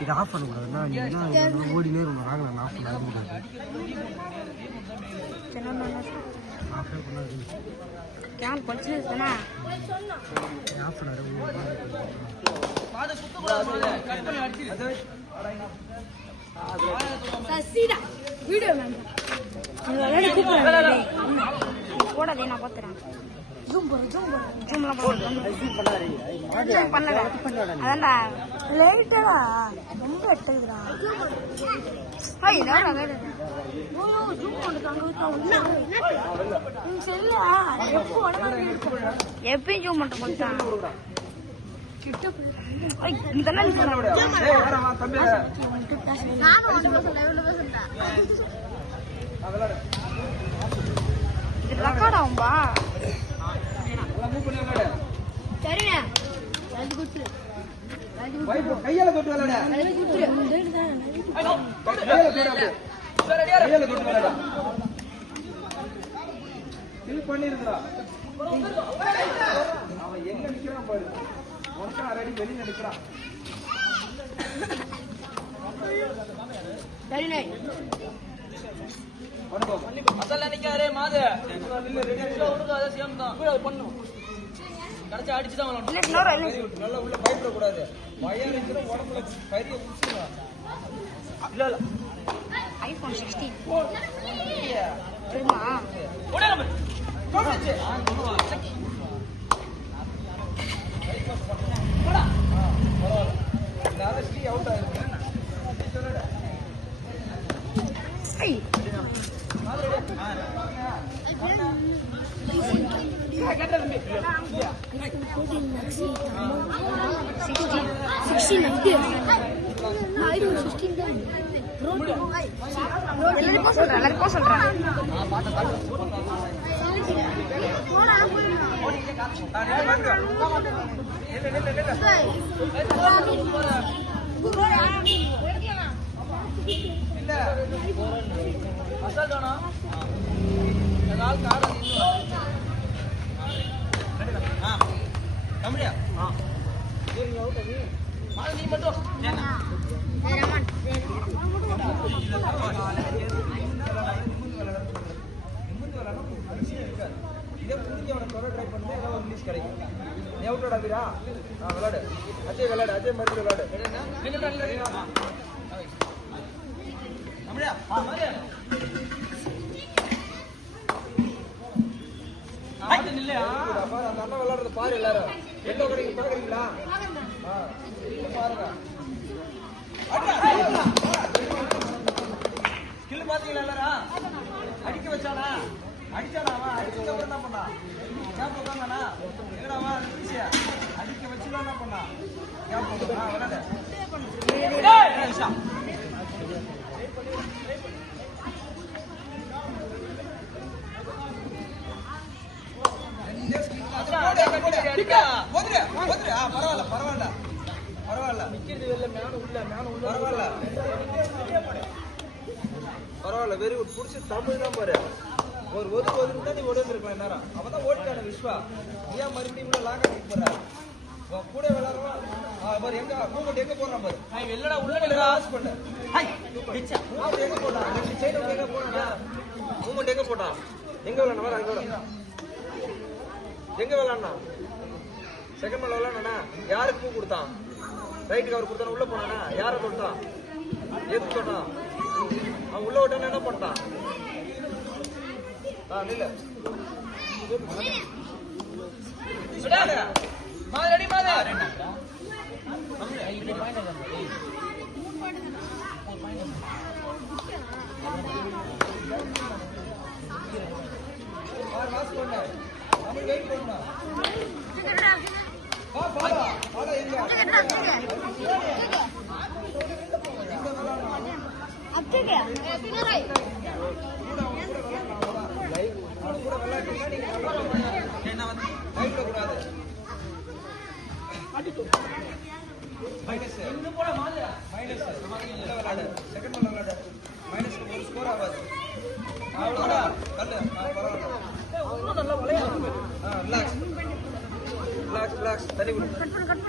இது ஆஃப் பண்ணக்கூடாதுன்னா ஓடி நேரம் ஆகலாம் ஆஃப் பண்ண ஆஃப் பண்ணாது கேன் படிச்சுனா ஆஃப் பண்ண சீதா வீடியோ மேம் போடாதே நான் பார்த்துறேன் ஜூம்லாம் பண்ணல அதான்டா லைட்டடா ரொம்ப எட்டுதுடா ஹாய் நான் வேற ஜூம் எப்பயும் ஜூம் மட்டும் கொடுத்தான் ரெக்கார்ட் ஆகும்பா சரிண்ணே கையால தொட்டு விளையாட பண்ணிருந்தா அவன் எங்க நிக்கிறான் பாரு ரெடி வெளியில நிக்கிறான் சரிண்ணே மசாலா நிக்காரே மாது அதை சேம் தான் பண்ணும் கடைசி அடிச்சுதான் நல்லா உள்ள பயப்பட கூடாது பயம் இருக்கிற உடம்புல கரிய முடிச்சுக்கலாம் இல்ல இல்ல ஐபோன் 16 தெரியுமா அவுட் ஆயிருக்கு எல்லாருக்கும் சொல்றேன் நீ மட்டும் இதை புரிஞ்சு அவனை தொடர ட்ரை பண்ணா ஏதாவது ஒரு ரிலீஸ் கிடைக்கும். நீ அவுட்டோட வீரா விளையாடு அஜய் விளையாடு அஜய் மாதிரி விளையாடு பாரு அந்த அண்ணன் விளையாடுறது பாரு எல்லாரும் எந்த கடைக்கு பாக்குறீங்களா பாருங்க கில்லு பாத்தீங்களா எல்லாரும் அடிக்க வச்சானா அடிச்சானா அவன் அடிச்சதுக்கு அப்புறம் என்ன பண்ணா கேப் உட்காந்தானா என்னடாவா அடிக்க வச்சுதான் என்ன பண்ணா கேப் உட்காந்தா விளையாடு பரவாயில்ல பரவாயில்ல பரவாயில்ல நிக்கிறது வெளில மேனும் உள்ள பரவாயில்ல பரவாயில்ல வெரி குட் புடிச்சு தமிழ் தான் பாரு ஒரு ஒதுக்கு தான் நீ ஓடி இருக்கலாம் நேரம் அவன் தான் ஓடிட்டான விஸ்வா ஏன் மறுபடியும் லாங்க போற கூட விளையாடுறான் பாரு எங்க மூமெண்ட் எங்க போறான் பாரு வெள்ளடா உள்ள ஆஸ் பண்ண எங்க போட்டான் எங்க போனா மூமெண்ட் எங்க போட்டான் எங்க விளையாட வர அங்க எங்க விளையாடனா செகண்ட் மேல விளையாடனா யாருக்கு பூ கொடுத்தான் ரைட்டுக்கு அவர் கொடுத்தான உள்ள போனானா யாரை தொட்டான் எதுக்கு தொட்டான் அவன் உள்ள விட்டான என்ன பண்ணிட்டான் இல்ல மாதிரி மாதிரி கூடாது மைனஸ் இங்க போடா மாது மைனஸ் இல்ல விளையாடு செகண்ட் பால் விளையாடு மைனஸ் ஒரு ஸ்கோர் ஆகாது அவ்வளவுதான் கல்லு பரவாயில்ல ஒன்னும் நல்லா விளையாடு ரிலாக்ஸ் தண்ணி குடி